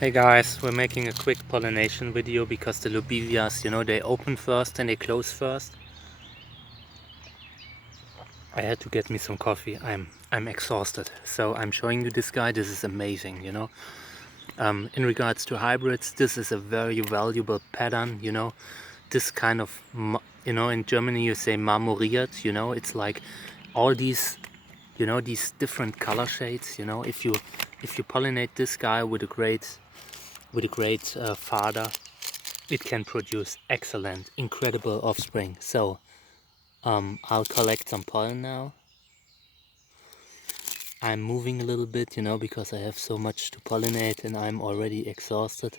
Hey guys, we're making a quick pollination video because the Lobivias, you know, they open first and they close first. I had to get me some coffee. I'm exhausted. So I'm showing you this guy. This is amazing, you know. In regards to hybrids, this is a very valuable pattern, you know. This kind of, you know, in Germany you say marmoriert, you know. It's like all these, you know, these different color shades, you know. If you pollinate this guy with a great father, it can produce excellent, incredible offspring. So I'll collect some pollen now. I'm moving a little bit, you know, because I have so much to pollinate and I'm already exhausted.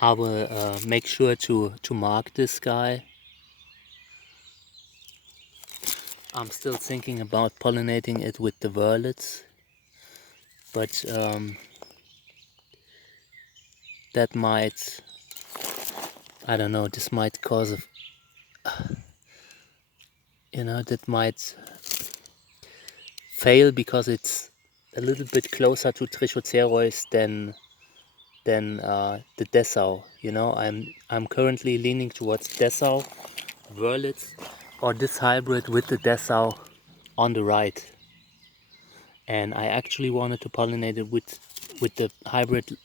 I will make sure to mark this guy. I'm still thinking about pollinating it with the violets, but that might, I don't know, this might cause a, you know, that might fail because it's a little bit closer to Trichocereus than the Dessau. You know, I'm currently leaning towards Dessau, Wörlitz, or this hybrid with the Dessau on the right. And I actually wanted to pollinate it with the hybrid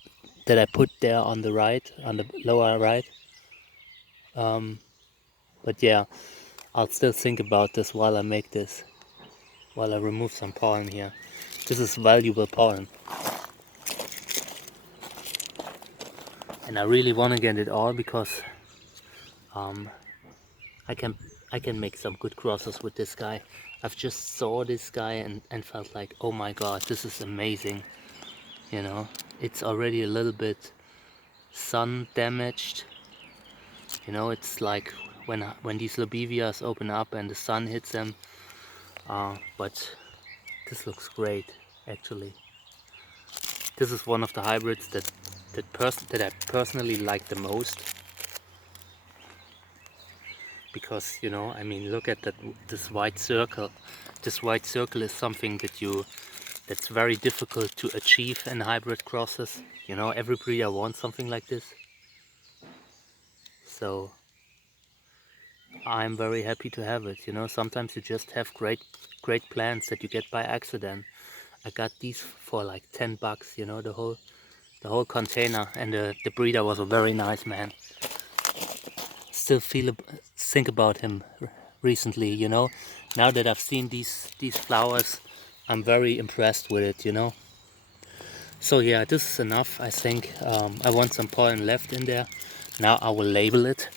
that I put there on the right, on the lower right. But yeah, I'll still think about this while I make this, while I remove some pollen here. This is valuable pollen. And I really want to get it all because I can make some good crosses with this guy. I've just saw this guy and felt like, oh my god, this is amazing. You know, it's already a little bit sun damaged. You know, it's like when these Lobivias open up and the sun hits them. But this looks great, actually. This is one of the hybrids that I personally like the most. Because, you know, I mean, look at this white circle. This white circle is something that's very difficult to achieve in hybrid crosses. You know, every breeder wants something like this. So I'm very happy to have it. You know, sometimes you just have great plants that you get by accident. I got these for like 10 bucks, you know, the whole container, and the breeder was a very nice man. Still think about him recently, you know. Now that I've seen these flowers, I'm very impressed with it, you know. So yeah, this is enough, I think. I want some pollen left in there. Now I will label it.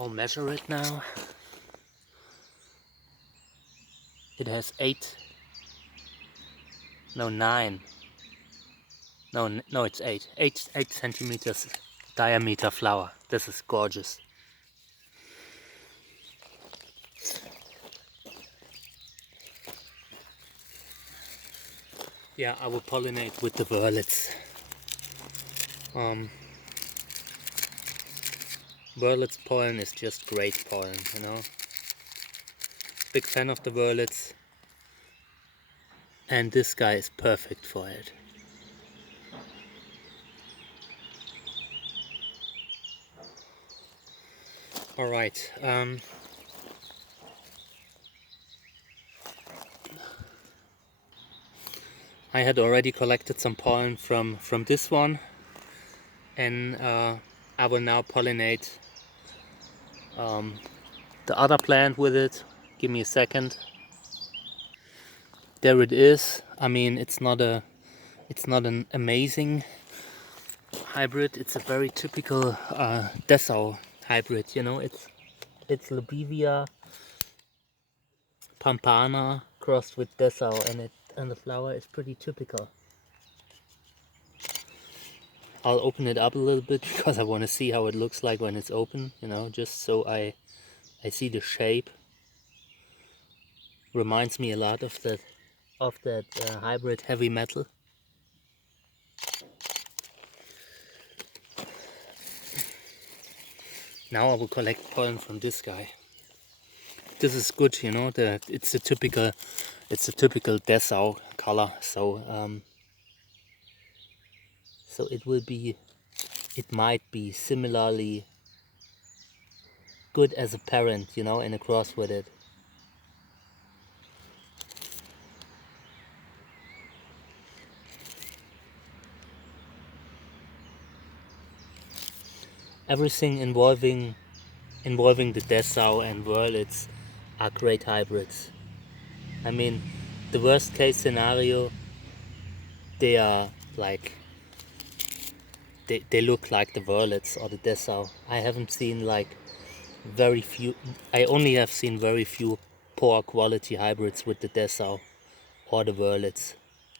I'll measure it now. It has 9. No, it's 8 centimeters diameter flower. This is gorgeous. Yeah, I will pollinate with the violets. Violets pollen is just great pollen, you know. Big fan of the violets, and this guy is perfect for it. All right. I had already collected some pollen from this one, and I will now pollinate the other plant with it. Give me a second. There it is. I mean, it's not an amazing hybrid. It's a very typical Dessau hybrid. You know, it's Lobivia pampana crossed with Dessau, and the flower is pretty typical. I'll open it up a little bit because I want to see how it looks like when it's open, you know, just so I see the shape. Reminds me a lot of that hybrid heavy metal. Now I will collect pollen from this guy. This is good, you know. It's a typical Dessau color. So so it might be similarly good as a parent, you know, in a cross with it. Everything involving the Dessau and Wurlitz are great hybrids. I mean, the worst case scenario, they are like they look like the Wurlitz or the Dessau. I haven't seen like very few. I only have seen very few poor quality hybrids with the Dessau or the Wurlitz.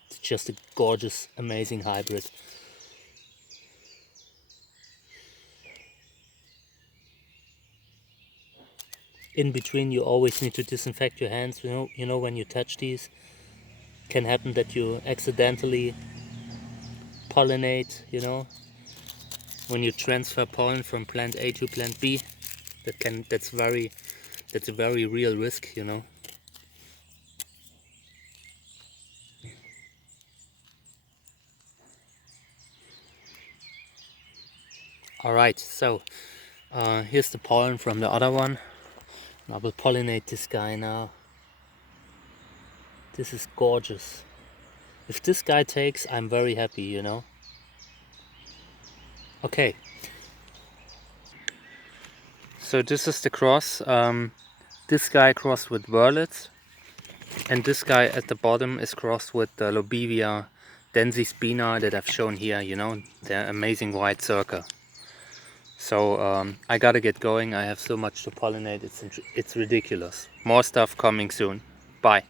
It's just a gorgeous, amazing hybrid. In between, you always need to disinfect your hands. You know when you touch these, can happen that you accidentally pollinate. You know, when you transfer pollen from plant A to plant B, that's a very real risk. You know. All right, so here's the pollen from the other one. I will pollinate this guy now. This is gorgeous. If this guy takes, I'm very happy, you know. Okay. So this is the cross. This guy crossed with Wurlitz. And this guy at the bottom is crossed with the Lobivia densispina that I've shown here, you know. The amazing white circle. So I gotta get going. I have so much to pollinate. It's ridiculous. More stuff coming soon. Bye.